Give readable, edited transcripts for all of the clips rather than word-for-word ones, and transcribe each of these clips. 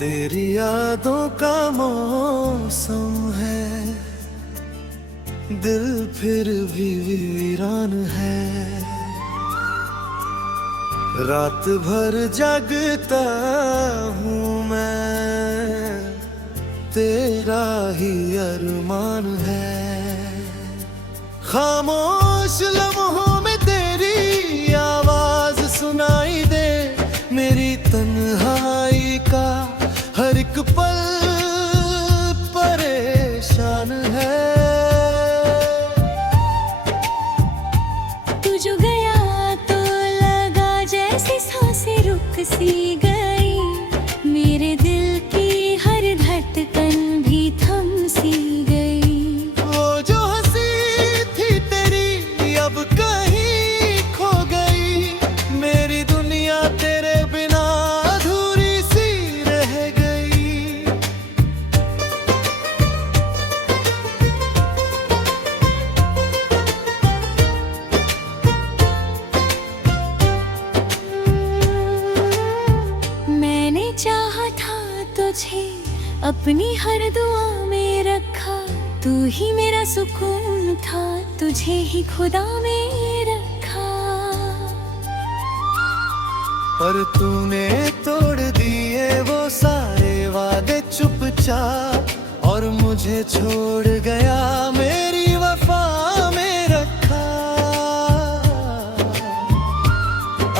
तेरी यादों का मौसम है, दिल फिर भी वीरान है। रात भर जगता हूँ मैं, तेरा ही अरमान है। खामोश लम्हों में तेरी आवाज सुनाई दे, मेरी तन्हाई का हर एक पल परेशान है। तू जो गया तो लगा जैसे सांसें रुक सी गई, मेरे दिल की हर धड़कन भी थम सी गई। वो जो हंसी थी तेरी अब कहीं खो गई, मेरी दुनिया तेरे बिना अधूरी सी रह गई। मैंने चाहा था तुझे अपनी हर दुआ में रखा, तू ही मेरा सुकून था, तुझे ही खुदा में रखा। पर तूने तोड़ दिए वो सारे वादे चुपचाप, और मुझे छोड़ गया मेरी वफा में रखा।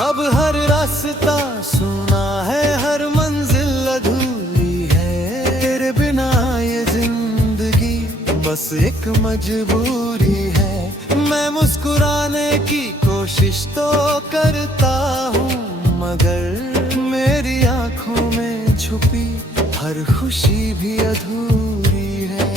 अब हर रास्ता सुना है, हर मंजिल अधूरी है। तेरे बिना ये जिंदगी बस एक मजबूरी है। मैं मुस्कुराने की कोशिश तो करता हूँ, मगर मेरी आंखों में छुपी हर खुशी भी अधूरी है।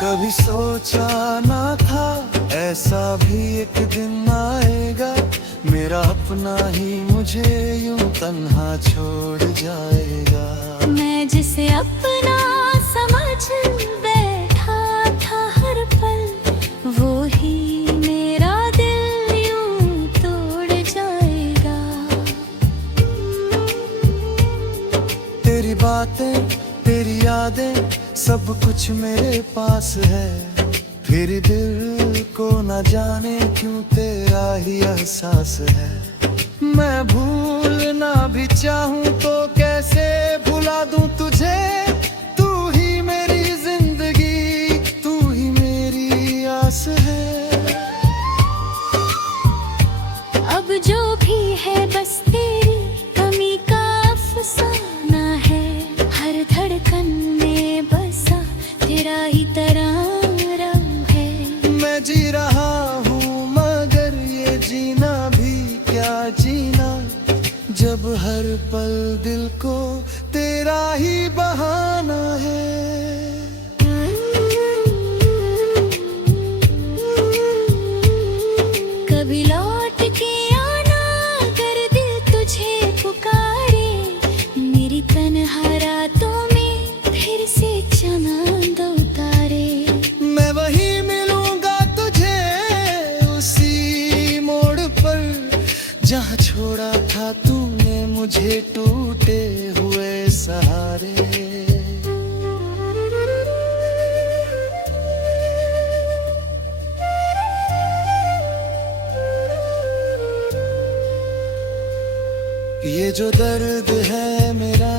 कभी सोचा ना था ऐसा भी एक दिन आएगा, मेरा अपना ही मुझे यूं तन्हा छोड़ जाएगा। मैं जिसे अपना समझ बैठा था हर पल, वो ही मेरा दिल यूं तोड़ जाएगा। तेरी बातें तेरी यादें सब कुछ मेरे पास है, फिर दिल को न जाने क्यों तेरा ही एहसास है। मैं भूलना भी चाहूँ तो कैसे भुला दूँ तुझे, तू ही मेरी जिंदगी, तू ही मेरी आस है। अब जो भी है बस तेरी कमी का अफसाना है, हर धड़कन में बसा तेरा ही तराना है। मैं जी रहा हूँ मगर ये जीना भी क्या जीना, जब हर पल दिल को तेरा ही बहाना है। कभी लौट के आना अगर दिल तुझे पुकारे, मेरी तन्हा रातों में फिर से चांद उतारे। मैं वहीं मिलूंगा तुझे उसी मोड़ पर, जहाँ छोड़ा था तूने मुझे टूटे हुए सहारे। ये जो दर्द है मेरा,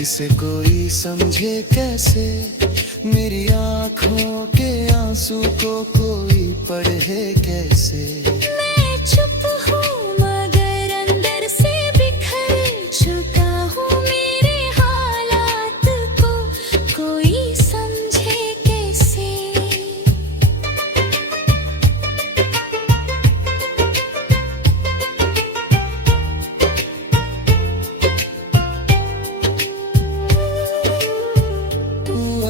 इसे कोई समझे कैसे, मेरी आंखों के आंसू को कोई पढ़े कैसे। मैं चुप हूँ मगर अंदर से बिखर चुका हूँ, मेरे हालात को कोई समझे कैसे।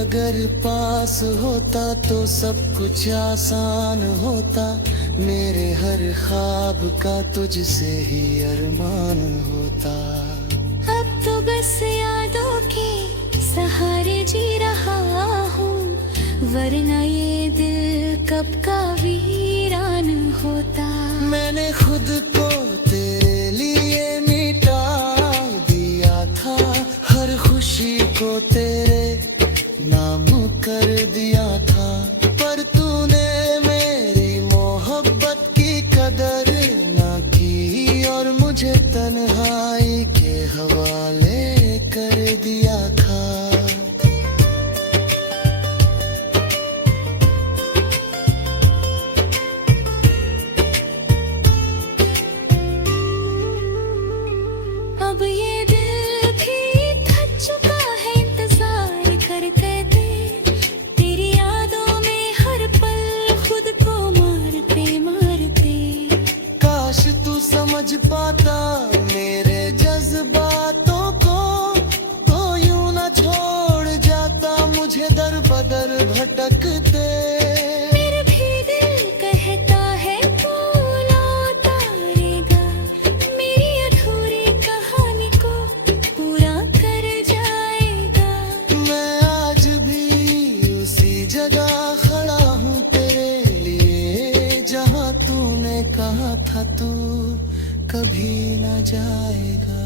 अगर पास होता तो सब कुछ आसान होता, मेरे हर ख्वाब का तुझसे ही अरमान होता। अब तो बस यादों के सहारे जी रहा हूँ, वरना ये दिल कब का वीरान होता। मैंने खुद को तेरे लिए मिटा दिया था, हर खुशी को तेरे नाम कर दिया था। पर तूने मेरी मोहब्बत की कदर ना की और मुझे तन्हाई के हवाले कर दिया था। अब ये दिल भी थक चुका है इंतजार कर कहते, तेरी यादों में हर पल खुद को मारते मारते। काश तू समझ पाता मेरे जज्बातों को, तो यूं ना छोड़ जाता मुझे दर बदर भटकते। मेरे भी दिल कहता है तू लौटाएगा, मेरी अधूरी कहानी को पूरा कर जाएगा। मैं आज भी उसी जगह खड़ा हूँ तेरे लिए, जहाँ तूने कहा था तू कभी न जाएगा।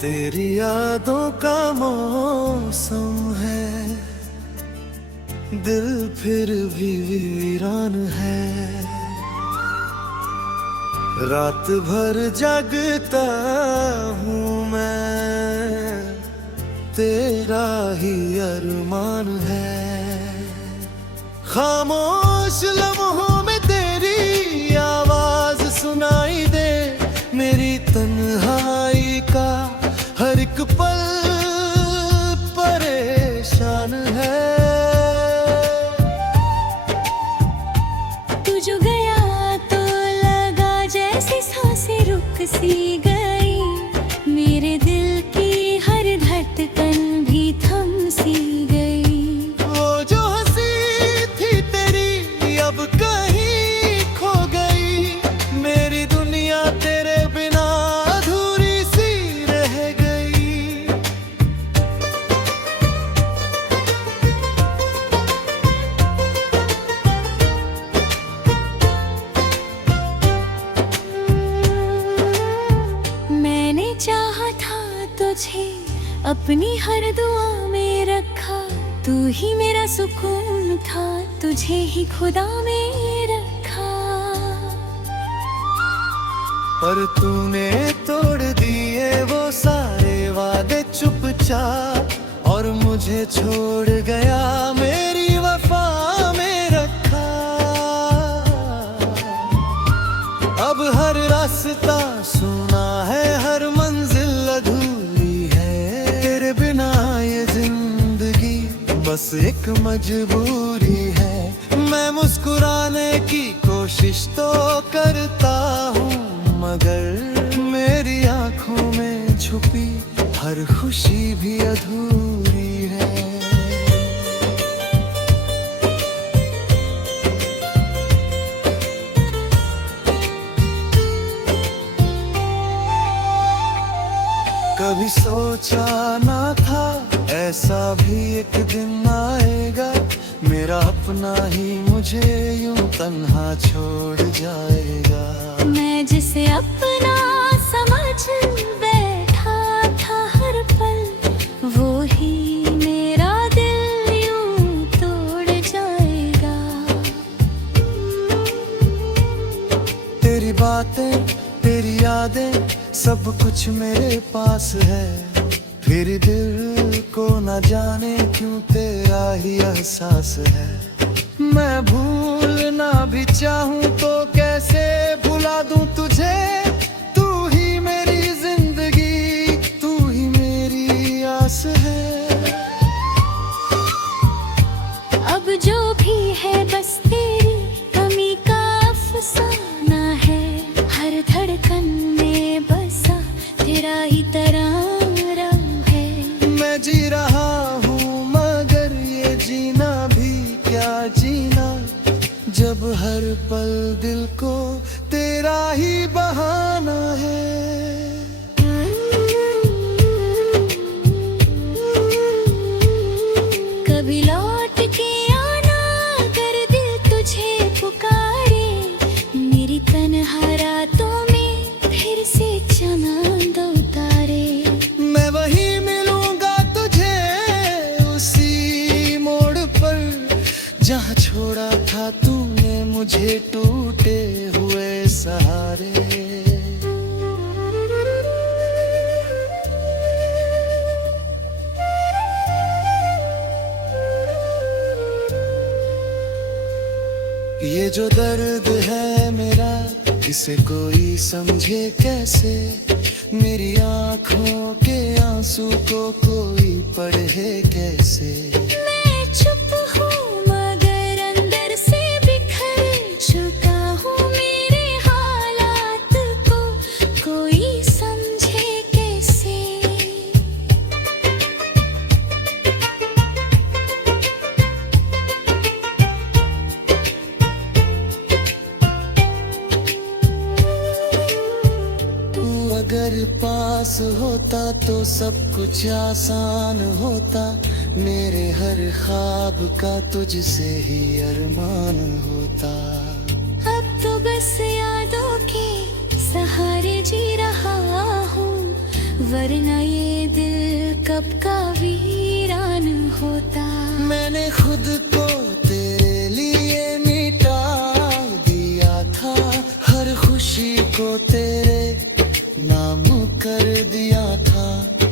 तेरी यादों का मौसम है, दिल फिर भी वीरान है। रात भर जगता हूँ मैं, तेरा ही अरमान है। खामोश लम्हों में तेरी आवाज सुनाई दे, मेरी तन्हाई का हर एक पल परेशान है। तू जो गया तो लगा जैसे सांसें रुक सी गई, मेरे दिल की हर धड़कन भी थम सी गई। वो जो हंसी थी तेरी अब कहीं खो गई, मेरी दुनिया तेरे बिना अधूरी सी रह गई। मैंने चाहा था तुझे अपनी हर दुआ में रखा, तू ही मेरा सुकून था, तुझे ही खुदा में रखा। पर तूने तोड़ दिए वो सारे वादे चुपचाप, और मुझे छोड़ गया मेरी वफा में रखा। अब हर रास्ता सुना है, हर मंजिल अधूरी है। तेरे बिना ये जिंदगी बस एक मजबूरी है। मैं मुस्कुराने की कोशिश तो करता हूँ, मगर मेरी आंखों में छुपी हर खुशी भी अधूरी है। कभी सोचा ना था ऐसा भी एक दिन आएगा, मेरा अपना ही मुझे यूं तन्हा छोड़ जाएगा। मैं जिसे अपना समझ बैठा था हर पल, वो ही मेरा दिल यूं तोड़ जाएगा। तेरी बातें तेरी यादें सब कुछ मेरे पास है, फिर दिल को न जाने क्यों तेरा ही एहसास है। मैं भूलना भी चाहूँ तो कैसे भुला दूँ तुझे, तू ही मेरी जिंदगी, तू ही मेरी आस है। अब जो भी है बस तेरी कमी का अफसाना है, हर धड़कन में बसा तेरा ही तराना है। मैं जी रहा हूँ मगर ये हर पल दिल को तेरा ही बहाना है। कभी लौट के आना कर दिल तुझे पुकारे, मेरी तन्हा रातों में फिर से चांद उतारे। मैं वहीं मिलूंगा तुझे उसी मोड़ पर जहाँ छोड़ा था तूने मुझे टूटे हुए सहारे। ये जो दर्द है मेरा इसे कोई समझे कैसे, मेरी आँखों के आंसू को कोई पढ़े कैसे। मैं चुप हूँ मगर अंदर से बिखर चुका हूँ, मेरे हालात को कोई समझे कैसे। अगर पास होता तो सब कुछ आसान होता, मेरे हर ख्वाब का तुझसे ही अरमान होता। अब तो बस यादों के सहारे जी रहा हूँ, वरना ये दिल कब का वीरान होता। मैंने खुद को तेरे लिए मिटा दिया था, हर खुशी को तेरे नाम कर दिया था,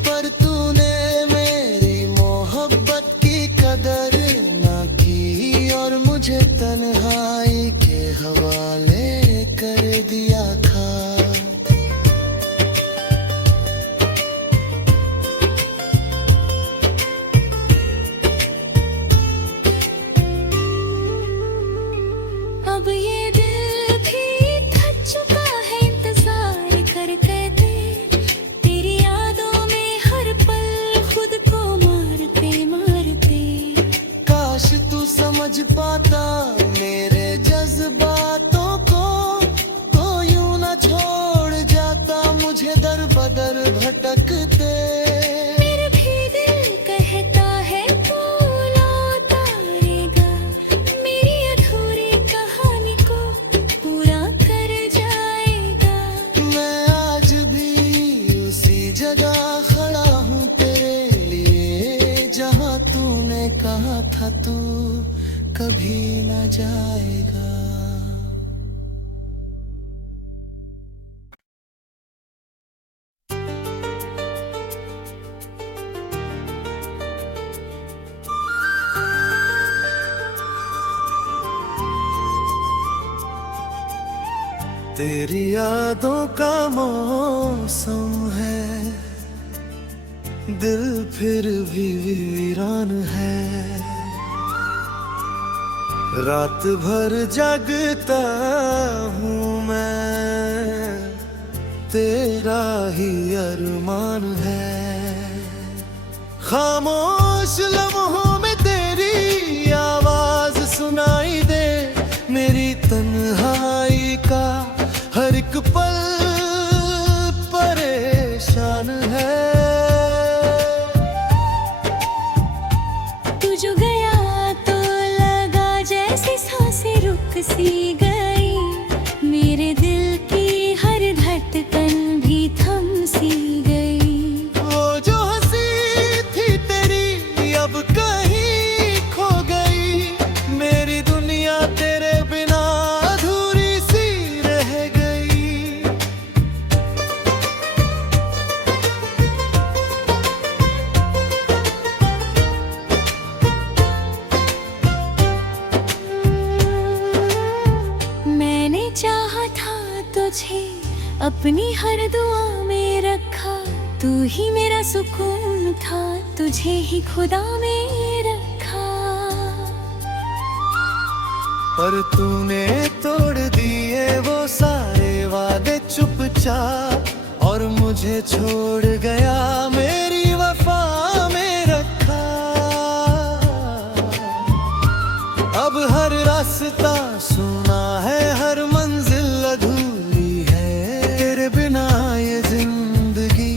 पर तूने मेरी मोहब्बत की कदर ना की और मुझे तन्हाई के हवाले कर दिया था। अब ये दिल भी थक चुका है इंतजार कर कर, तेरी यादों में हर पल खुद को मारते मारते। काश तू समझ पाता मेरे जज्बातों को, तो यूं न छोड़ जाता मुझे दर बदर भटकते। मेरे भी दिल कहता है तू लौटाएगा, मेरी अधूरी कहानी को पूरा कर जाएगा। मैं आज भी उसी जगह खड़ा हूँ तेरे लिए, जहाँ तूने कहा था तू कभी न जाएगा। तेरी यादों का मौसम है, दिल फिर भी वीरान है। रात भर जागता हूँ मैं, तेरा ही अरमान है। खामोश लम्हों में तेरी आवाज सुनाई दे, मेरी तन्हाई का हर एक पल परेशान है। तू जो गया तो लगा जैसे सांसें रुक सी गई, मेरे दिल की हर धड़कन भी थम सी गई। वो जो हंसी थी तेरी अब कहीं खो गई, मेरी दुनिया तेरे बिना अधूरी सी रह गई। मैंने चाहा था तुझे अपनी हर दुआ में रखा, तू ही मेरा सुकून था, तुझे ही खुदा में रखा। पर तूने तोड़ दिए वो सारे वादे चुपचाप, और मुझे छोड़ गया मेरी वफा में रखा। अब अब हर रास्ता सुना है, हर मंजिल अधूरी है। तेरे बिना ये जिंदगी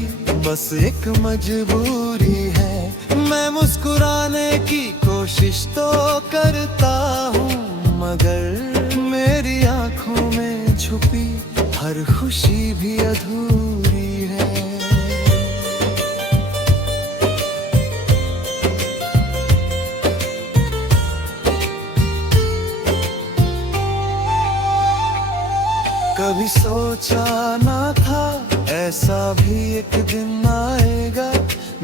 बस एक मजबूरी है। मैं मुस्कुराने की कोशिश तो करता हूँ, मगर मेरी आंखों में छुपी हर खुशी भी अधूरी है। कभी सोचा ना था ऐसा भी एक दिन आएगा,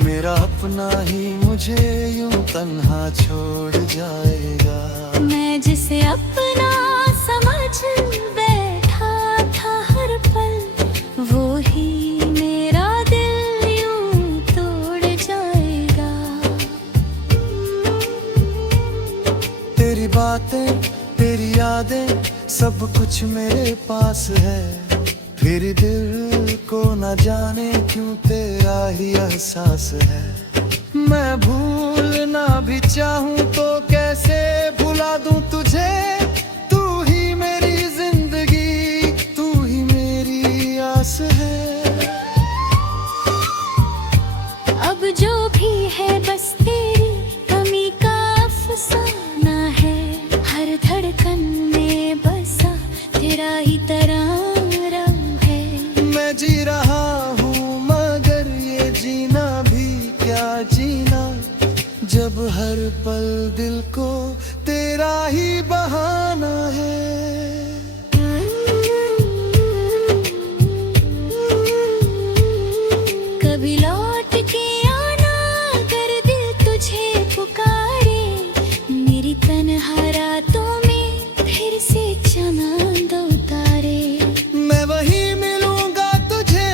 मेरा अपना ही मुझे यूं तन्हा छोड़ जाएगा। मैं जिसे अपना समझ बैठा था हर पल, वो ही मेरा दिल यूं तोड़ जाएगा। तेरी बातें, तेरी यादें, सब कुछ मेरे पास है। फिर दिल को न जाने क्यों तेरा ही एहसास है। मैं भूलना भी चाहूँ तो कैसे भुला दूँ तुझे। तू ही मेरी जिंदगी, तू ही मेरी आस है। अब जो भी है बस तेरी कमी का अफसाना है। हर धड़कन में बसा तेरा ही तराना है। मैं जी रहा हूँ मगर ये जीना भी क्या जीना, जब हर पल दिल को तेरा ही बहाना है। कभी लौट के आना कर दिल तुझे पुकारे, मेरी तन्हा रातों में फिर से चांद उतारे। मैं वहीं मिलूंगा तुझे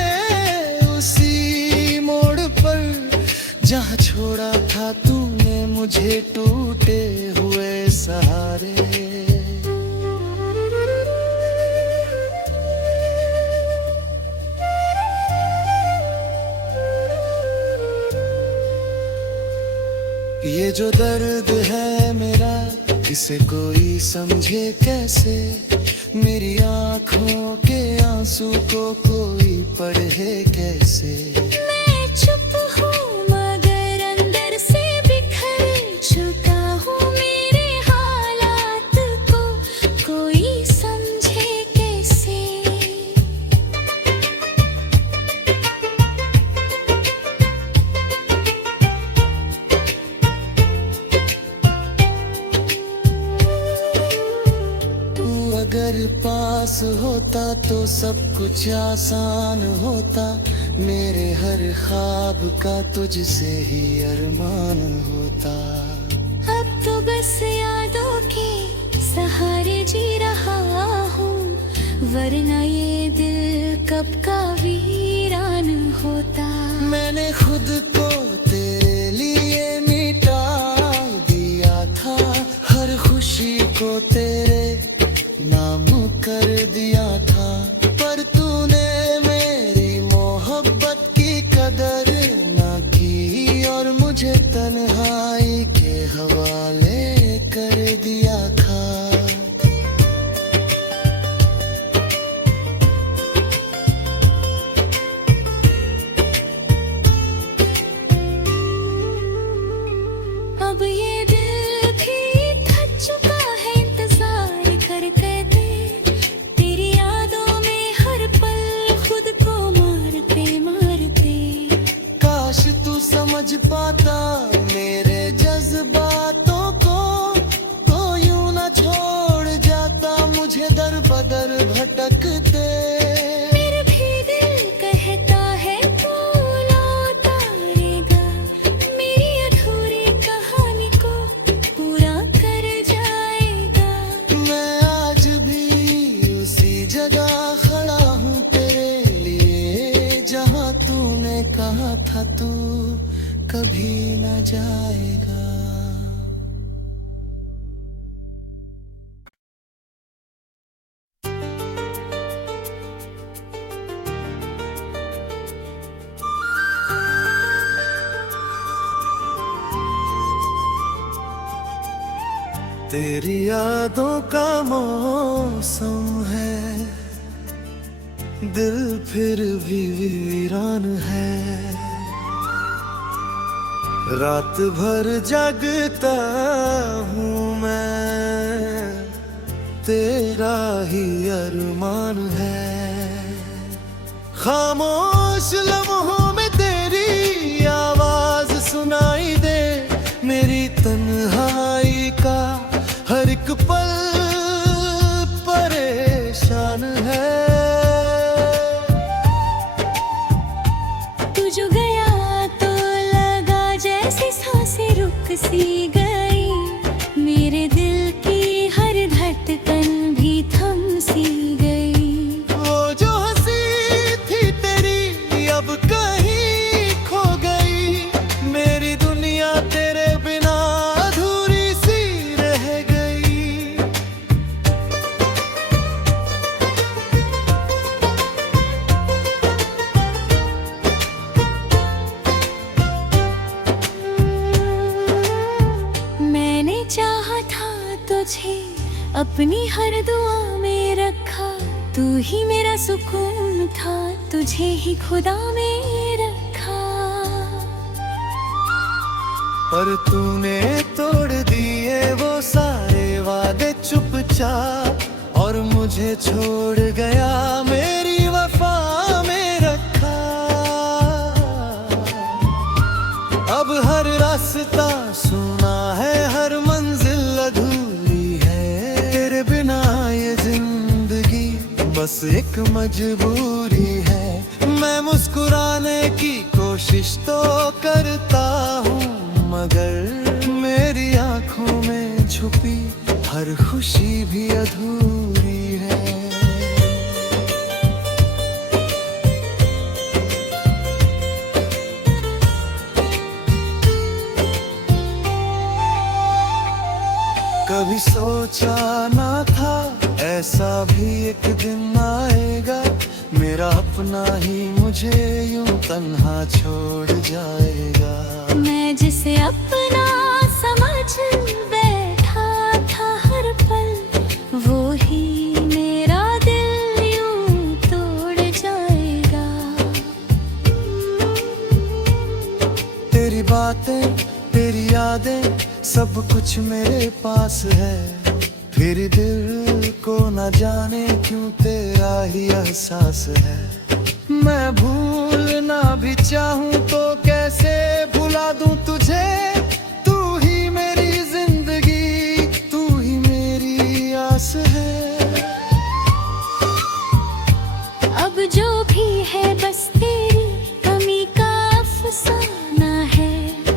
उसी मोड़ पर, जहाँ छोड़ा था तूने मुझे टूटे हुए सहारे। ये जो दर्द है मेरा, इसे कोई समझे कैसे। मेरी आँखों के आंसू को कोई पढ़े कैसे। मैं चुप हूँ मगर अंदर से बिखर चुका हूँ। मेरे हालात को कोई समझे कैसे। अगर पास होता तो सब कुछ आसान होता। मेरे हर ख्वाब का तुझसे ही अरमान होता। अब तो बस यादों के सहारे जी रहा हूँ, वरना ये दिल कब का वीरान होता। मैंने खुद को तेरे लिए मिटा दिया था, हर खुशी को तेरे नाम कर दिया था। पर तूने मेरी मोहब्बत की कदर ना की और मुझे तन्हाई के हवाले कर दिया था। अब ये दिल भी थक चुका है इंतजार करते। तेरी यादों में हर पल खुद को मारते मारते। काश तू समझ पाता मेरे जज्बातों को, तो यूं न छोड़ जाता मुझे दर बदर भटकते। मेरा भी दिल कहता है तू लौटाएगा, मेरी अधूरी कहानी को पूरा कर जाएगा। मैं आज भी उसी जगह खड़ा हूँ तेरे लिए, जहाँ तूने कहा था तू कभी न जाएगा। तेरी यादों का मौसम है, दिल फिर भी वीरान है। रात भर जागता हूँ मैं, तेरा ही अरमान है। खामोश लम्हों में तेरी आवाज सुनाई दे, मेरी तन्हाई का हर एक पल परेशान है। तू जो गया तो लगा जैसे सांसें रुक सी गई, मेरे दिल की हर धड़कन भी थम सी गई। वो जो हंसी थी तेरी अब कहीं खो गई, मेरी दुनिया तेरे बिना अधूरी सी रह गई। मैंने चाहा था तुझे अपनी हर दुआ में रखा, तू ही मेरा सुकून था, तुझे ही खुदा में रखा। पर तूने तोड़ दिए वो सारे वादे चुपचाप, और मुझे छोड़ गया मेरी वफा में रखा। अब हर रास्ता सुना है, हर मंजिल अधूरी है। तेरे बिना ये जिंदगी बस एक मजबूरी है। मैं मुस्कुराने की कोशिश तो करता हूँ, मगर मेरी आंखों में छुपी हर खुशी भी अधूरी है। कभी सोचा ना था ऐसा भी एक दिन आएगा, मेरा अपना ही मुझे यूं तन्हा छोड़ जाएगा। मैं जिसे अपना समझ बैठा था हर पल, वो ही मेरा दिल यूं तोड़ जाएगा। तेरी बातें तेरी यादें सब कुछ मेरे पास है, फिर दिल को न जाने क्यों तेरा ही एहसास है। मैं भूलना भी चाहूँ तो कैसे भुला दूँ तुझे, तू ही मेरी जिंदगी, तू ही मेरी आस है। अब जो भी है बस तेरी कमी का अफसाना है,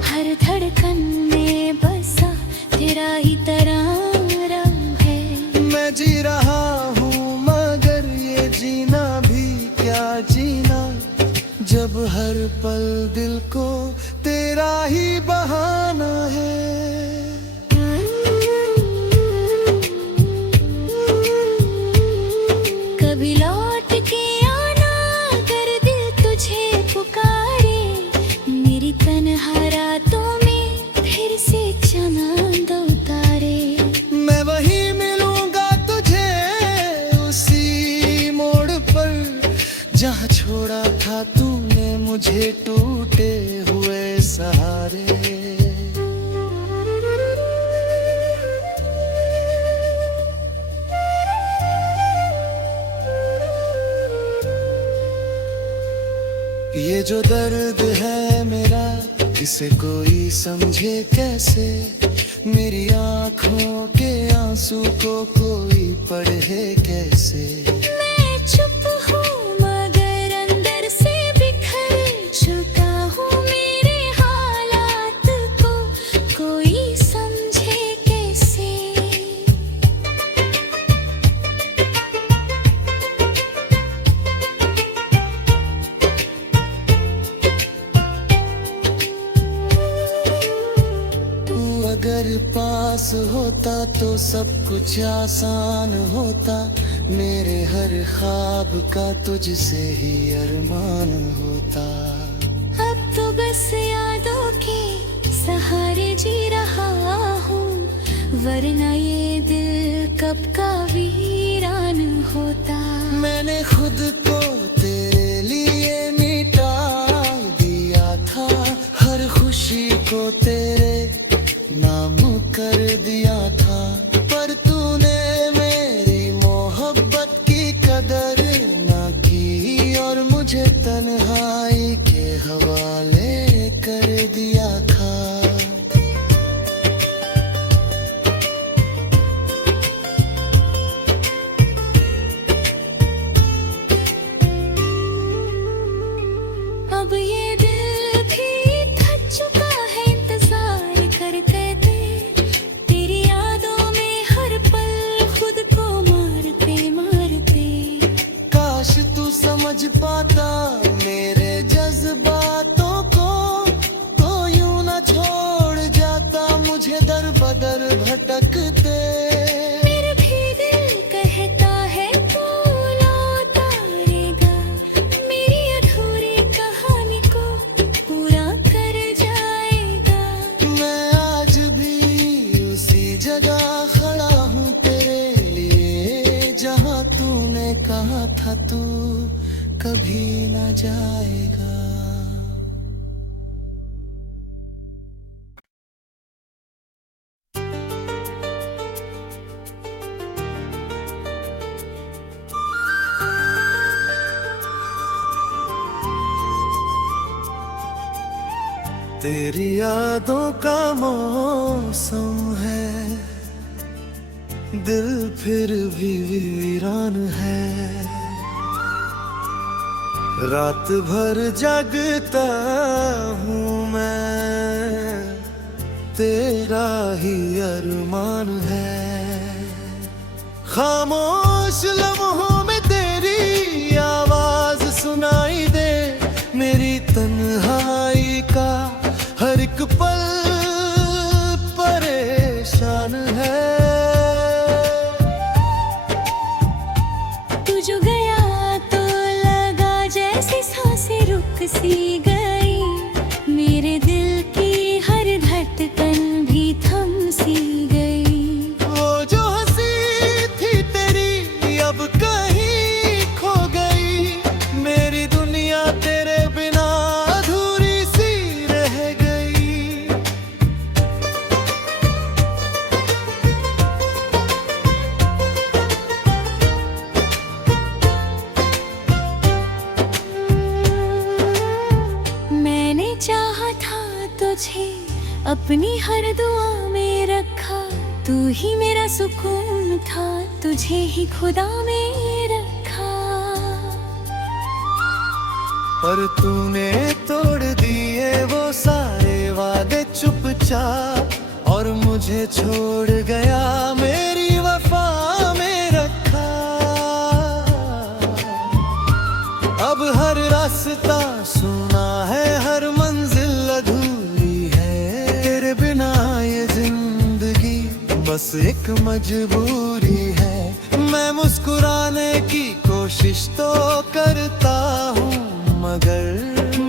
हर धड़कन में बसा तेरा ही तराना है। मैं जी रहा हूँ मगर ये जीना भी क्या जीना, जब हर पल दिल को तेरा ही बहाना है। कभी लौट के आना अगर दिल तुझे पुकारे, मेरी तन्हा रातों में फिर से चांद उतारे। मैं वहीं मिलूंगा तुझे उसी मोड़ पर, जहाँ छोड़ा था तूने मुझे टूटे हुए सहारे। ये जो दर्द है मेरा, इसे कोई समझे कैसे, मेरी आंखों के आंसू को कोई पढ़े कैसे। मैं चुप हूँ मगर अंदर से बिखर चुका हूँ, मेरे हालात को कोई समझे कैसे। अगर पास होता तो सब कुछ आसान होता, मेरे हर ख्वाब का तुझसे ही अरमान होता। अब तो बस यादों के सहारे जी रहा हूँ, वरना ये दिल कब का वीरान होता। मैंने खुद को तेरे लिए मिटा दिया था, हर खुशी को तेरे नाम कर दिया था। पर तूने मेरी मोहब्बत की कदर ना की और मुझे तन्हाई के हवाले कर दिया था। अब ये दिल भी थक चुका है इंतजार कर कहते, तेरी यादों में हर पल खुद को मारते मारते। काश तू समझ पाता मेरे जज्बातों को, तो यूं न छोड़ जाता मुझे दर बदर भटकते। मेरा भी दिल कहता है तू लौटाएगा, मेरी अधूरी कहानी को पूरा कर जाएगा। मैं आज भी उसी जगह खड़ा हूँ तेरे लिए, जहाँ तूने कहा था तू कभी न जाएगा। तेरी यादों का मौसम है, दिल फिर भी वीरान है। रात भर जागता हूँ मैं, तेरा ही अरमान है। खामोश लम्हों में तेरी आवाज सुनाई दे, मेरी तन्हाई का हर एक पल परेशान है। तू जो गया तो लगा जैसे सांसें रुक सी गई, मेरे दिल की हर धड़कन भी थम सी गई। वो जो हंसी थी तेरी अब कहीं खो गई, मेरी दुनिया तेरे बिना अधूरी सी रह गई। मैंने चाहा था तुझे अपनी हर दुआ में रखा, तू ही मेरा सुकून था, तुझे ही खुदा में रखा। पर तूने तोड़ दिए वो सारे वादे चुपचाप, और मुझे छोड़ गया मेरी वफा में रखा। अब हर रास्ता सुना है, हर मंजिल अधूरी है। तेरे बिना ये जिंदगी बस एक मजबूरी है। मैं मुस्कुराने की कोशिश तो करता हूँ, मगर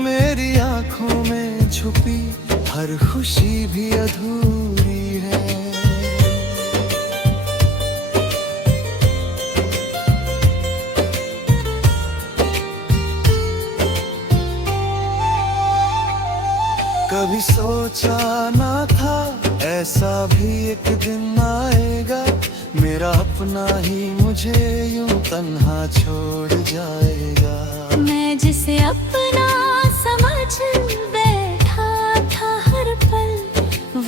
मेरी आंखों में छुपी हर खुशी भी अधूरी है। कभी सोचा ना था ऐसा भी एक दिन आएगा, मेरा अपना ही मुझे यूं तन्हा छोड़ जाएगा। मैं जिसे अपना समझ बैठा था हर पल,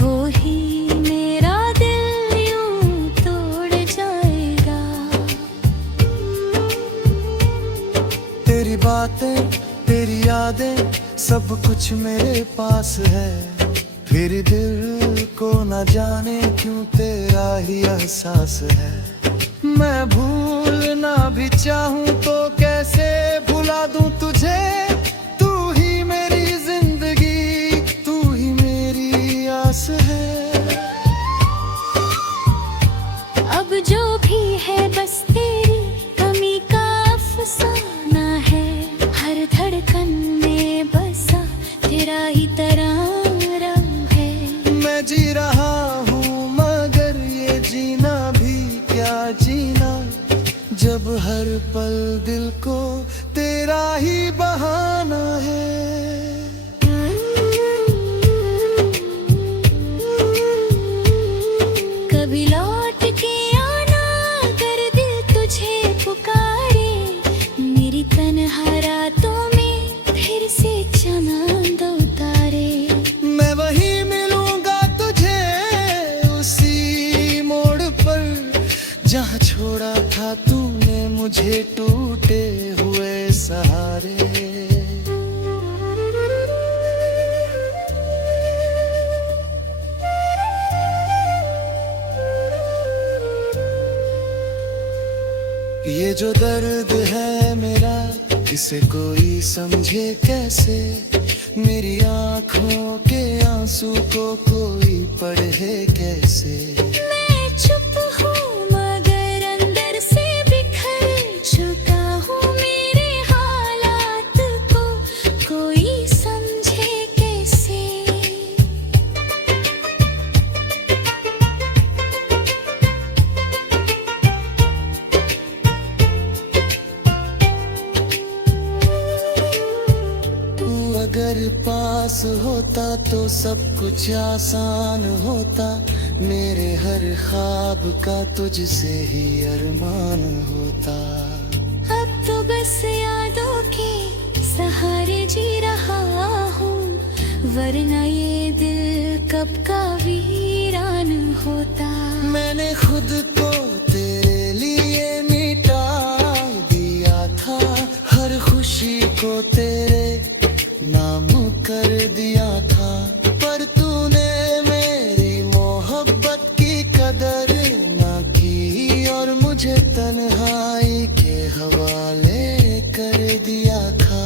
वो ही मेरा दिल यूं तोड़ जाएगा। तेरी बातें तेरी यादें सब कुछ मेरे पास है, फिर दिल को न जाने क्यों तेरा ही एहसास है। मैं भूलना भी चाहूँ तो कैसे भुला दूँ तुझे, तू ही मेरी जिंदगी, तू ही मेरी आस है। अब जो भी है बस तेरी कमी का अफसाना है, हर धड़कन में बसा तेरा ही तराना है। मैं जी रहा हूँ मगर जीना, जब हर पल दिल को तेरा ही बहाना है। कभी लौट के आना अगर दिल तुझे पुकारे, मेरी तन्हा रातों में फिर से चांद उतारे। मैं वहीं मिलूंगा तुझे उसी मोड़ पर, जहाँ छोड़ा था तूने मुझे टूटे हुए सहारे। ये जो दर्द है मेरा, इसे कोई समझे कैसे, मेरी आंखों के आंसू को कोई पढ़े कैसे। मैं चुप हूँ मगर अंदर से बिखर चुका हूँ, मेरे हालात को कोई समझे कैसे। अगर पास होता तो सब कुछ आसान होता, मेरे हर ख्वाब का तुझसे ही अरमान होता। अब तो बस यादों के सहारे जी रहा हूँ, वरना ये दिल कब का वीरान होता। मैंने खुद को तेरे लिए मिटा दिया था, हर खुशी को तेरे नाम कर दिया था, पर तूने मेरी मोहब्बत की कदर ना की और मुझे तन्हाई के हवाले कर दिया था।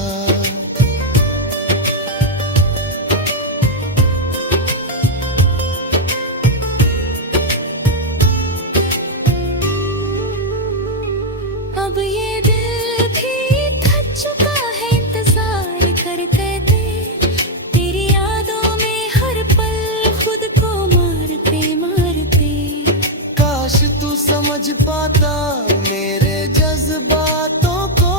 अब ये दिल भी थक चुका है इंतजार कर कहते, तेरी यादों में हर पल खुद को मारते मारते। काश तू समझ पाता मेरे जज्बातों को,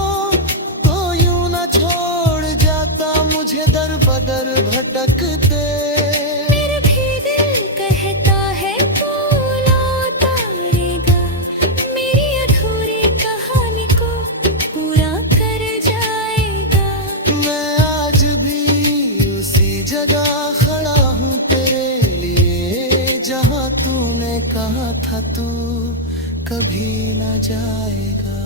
तो यूं ना छोड़ जाता मुझे दर बदर भटकते। मेरा भी दिल कहता है तू लौटाएगा, मेरी अधूरी कहानी को पूरा कर जाएगा। मैं आज भी उसी जगह खड़ा हूँ तेरे लिए, जहाँ तूने कहा था तू कभी ना जाएगा।